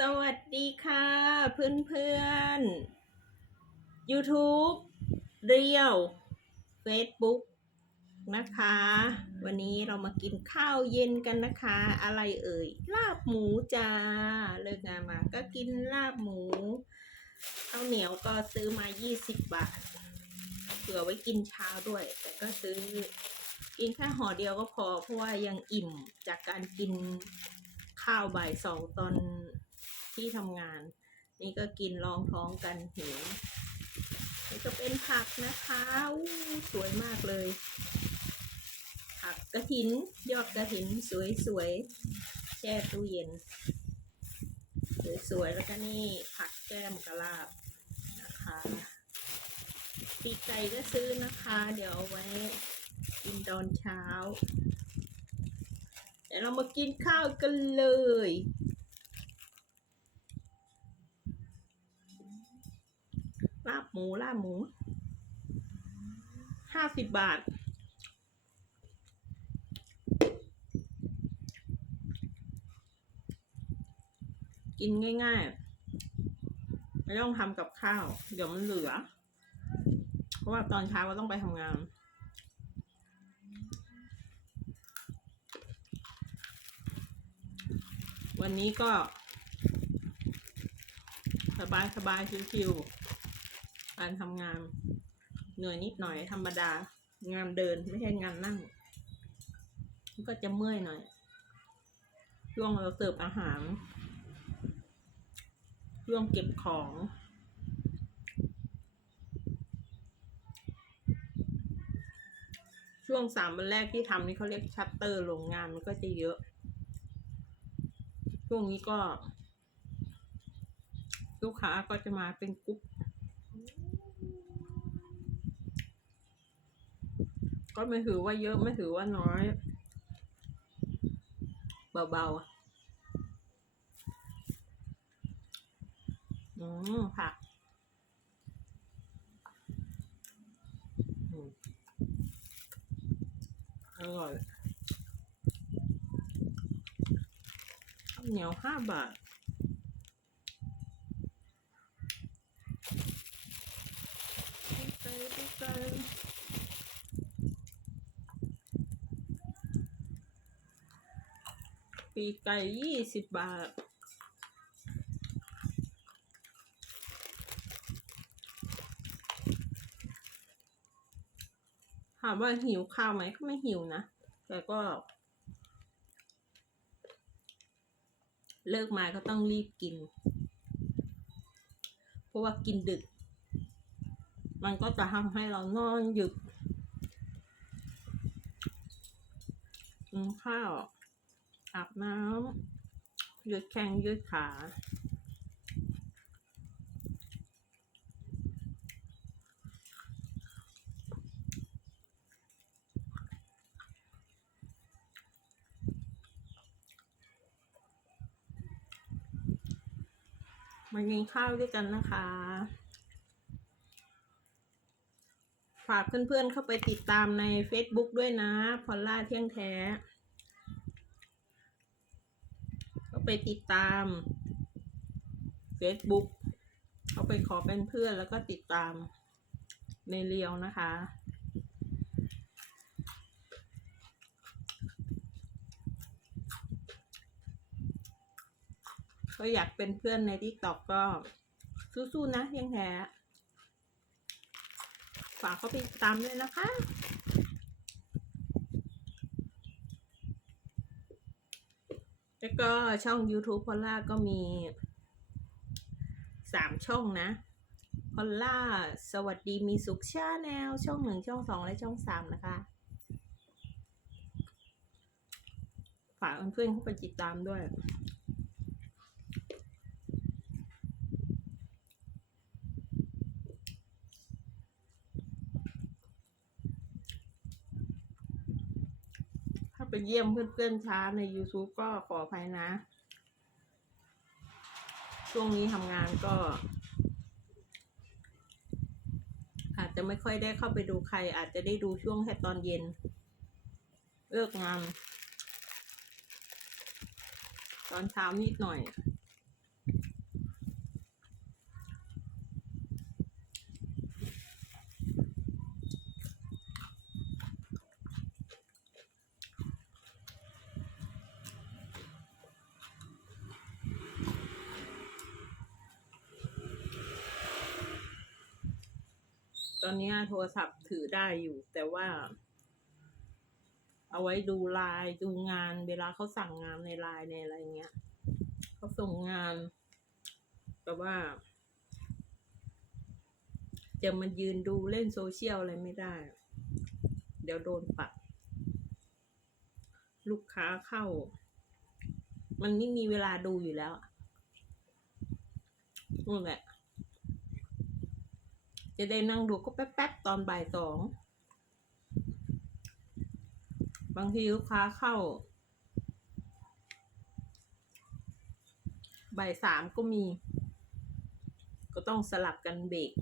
สวัสดีค่ะเพื่อนเพื่อน YouTube เรียว Facebook นะคะ วันนี้เรามากินข้าวเย็นกันนะคะ อะไรเอ่ย ลาบหมูจ้า เลิกงานมาก็กินลาบหมูข้าวเหนียวก็ซื้อมา 20 บาท เผื่อไว้กินเช้าด้วย แต่ก็ซื้อกินแค่ห่อเดียวก็พอ เพราะว่ายังอิ่มจากการกินข้าวบ่ายสองตอน ที่ทำงาน นี่ก็กินรองท้องกันหิวนี่ก็เป็นผักนะคะอู้สวยมากเลย ผักกระถิน ยอดกระถินสวยๆแช่ตู้เย็น สวยๆแล้วก็นี่ผักแก้มกะลาบนะคะปีกไก่ก็ซื้อนะคะ เดี๋ยวเอาไว้กินตอนเช้า เดี๋ยวเรามากินข้าวกันเลย หมูลาบหมู ห้าสิบบาท กินง่ายๆ ไม่ต้องทำกับข้าว เดี๋ยวมันเหลือ เพราะว่าตอนเช้าก็ต้องไปทำงานวันนี้ก็ สบายสบายชิวๆ การทำงาน เหนื่อยนิดหน่อยธรรมดา งานเดินไม่ใช่งานนั่งก็จะเมื่อยหน่อย ช่วงเราเสิร์ฟอาหาร ช่วงเก็บของ ช่วงสามวันแรกที่ทำนี่เขาเรียกชัตเตอร์โรงงานมันก็จะเยอะ ช่วงนี้ก็ ลูกค้าก็จะมาเป็นกรุ๊ป ก็ไม่ถือว่าเยอะไม่ถือว่าน้อย เบาๆอะอืมผักอืมอร่อยข้าวเหนียวห้าบาทไปไป ปีกไก่ยี่สิบบาท ถามว่าหิวข้าวไหมก็ไม่หิวนะ แต่ก็ เลิกมาก็ต้องรีบกิน เพราะว่ากินดึก มันก็จะทำให้เรานอนหยุดกินข้าว อาบน้ำยืดแข้งยืดขามากินข้าวด้วยกันนะคะ ฝากเพื่อนๆเข้าไปติดตามใน Facebook ด้วยนะ พอลล่าเที่ยงแท้ เข้า ไปติดตาม Facebook เขาไปขอเป็นเพื่อนแล้วก็ติดตามในเรียวนะคะ ก็อยากเป็นเพื่อนใน TikTok ก็สู้ๆนะเที่ยงแท้ฝากเขาไปติดตามด้วยนะคะ แล้ว ก็ช่อง YouTube พอลล่าก็มีสามช่องนะพอลล่า สวัสดีมีสุขชาแนลช่องหนึ่งช่องสองและช่องสามนะคะ ฝากเพื่อนๆเข้าไปติดตามด้วย ถ้าไป เยี่ยมเพื่อนๆช้าใน YouTube ก็ขออภัยนะ ช่วงนี้ทำงานก็ อาจจะไม่ค่อยได้เข้าไปดูใคร อาจจะได้ดูช่วงแค่ตอนเย็น เลิกงาน ตอนเช้านิดหน่อย ตอนนี้โทรศัพท์ถือได้อยู่ แต่ว่า เอาไว้ดูไลน์ดูงาน เวลาเขาสั่งงานในไลน์ในอะไรเงี้ยเขาส่งงาน แต่ว่า จะมายืนดูเล่นโซเชียลอะไรไม่ได้ เดี๋ยวโดนปรับลูกค้าเข้า มันไม่มีเวลาดูอยู่แล้วนั่นแหละ จะได้นั่งดูก็แป๊บๆตอนบ่ายสอง บางทีลูกค้าเข้าบ่ายสามก็มี ก็ต้องสลับกันเบรก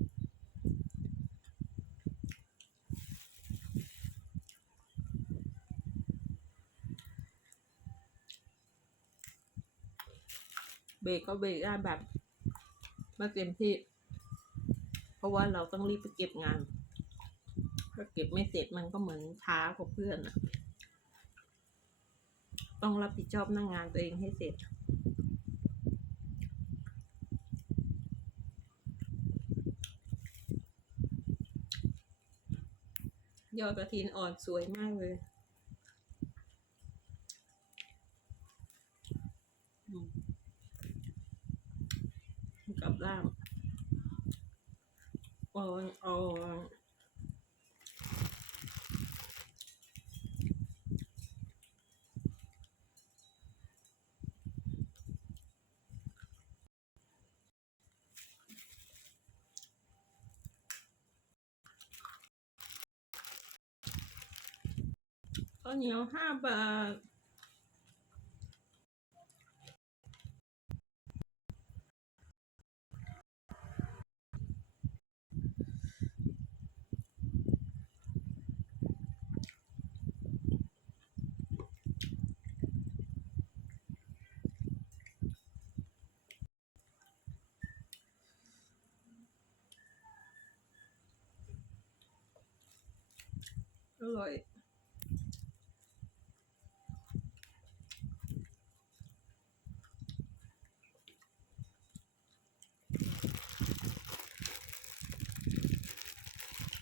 เบรกก็เบรกได้แบบไม่เต็มที่ ราะว่าเราต้องรีบไปเก็บงานถ้าเก็บไม่เสร็จมันก็เหมือนช้ากว่าเพื่อนอะต้องรับผิดชอบหน้างงานตัวเองให้เสร็จ ยอดกระถินอ่อนสวยมากเลยกับล่าม เอาเอาข้าวเหนียวห้าบาท อร่อย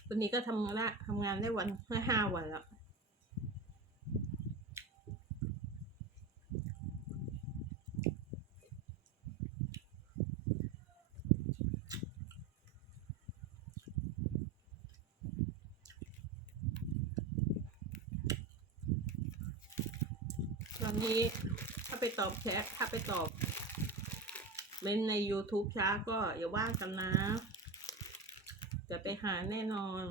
วันนี้ก็ทำละทำงานได้วันแค่ห้าวันแล้ว ตอนนี้ ถ้าไปตอบแชทถ้าไปตอบเมนใน YouTube ช้าก็อย่าว่ากันนะ จะไปหาแน่นอน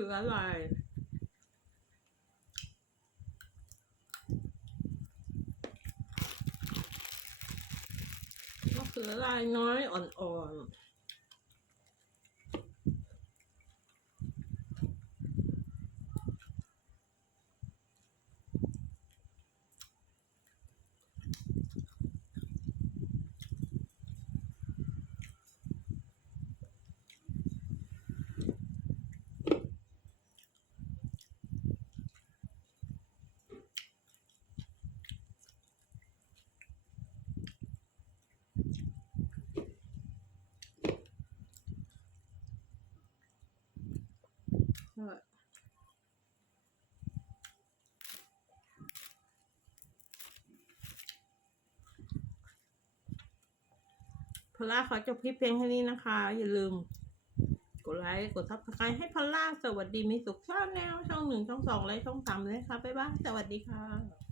คือลายมะเขือลายน้อยอ่อนๆ ก็พอล่าขอจบคลิปเพียงแค่นี้นะคะ อย่าลืม กดไลค์กดซับสไครต์ให้พอล่าสวัสดีมีสุขช่องแนวช่องหนึ่งช่องสองและช่องสามเลยค่ะบ๊ายบายสวัสดีค่ะ